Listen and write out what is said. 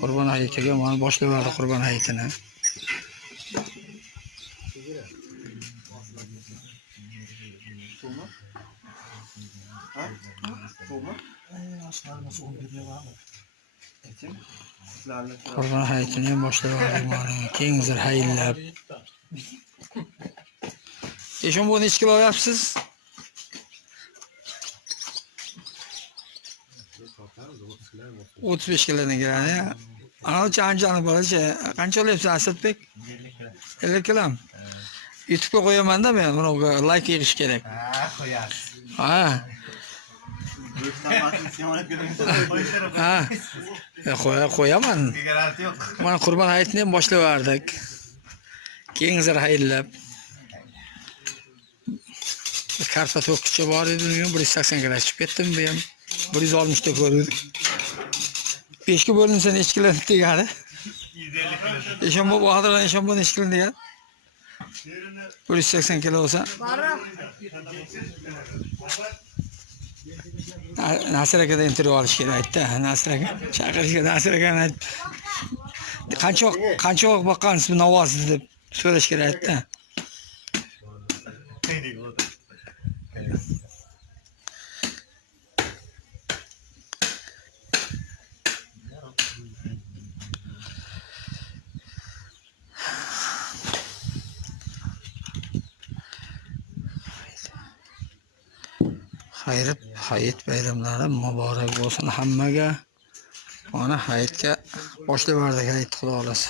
Qurbon hayitiga mana boshlayverdi qurbon hayitini. Qurbon hayitini ham boshlayverdik mana. Kengzir hayillab. Eshon bu necha kilo olyapsiz? 35 kilodan keladi. Anacha anjani bolacha. Qancha olyapsiz Asadbek? 50 kilo. YouTube'ga qo'yaman-da men, bunga like yig'ish kerak. Ha, qo'yasiz. Ha. Ha. Qo'yaman. Garanti yo'q. Mana qurbon hayitini ham boshlayverdik. Kengzir hayillab. Karta to'qqicha bor edi, 180 ga chiqib ketdim bu ham. 160 ta ko'rdik. 5 ga bo'linsa necha kilo tegadi? 150 kilo. Eshon bu hozirdan eshon bu necha kilo degan? 180 kilo olsa. Nasir akadan intervyu olish kerak aytdi. Nasir aka chaqirishga Nasir akani aytdi. Qancha vaqt boqqansiz bu navozni deb so'rash kerak aytdi. Hayit bayramlari muborak bo'lsin hammaga. Mana hayitga boshlayverdik hayit xudo xolasa.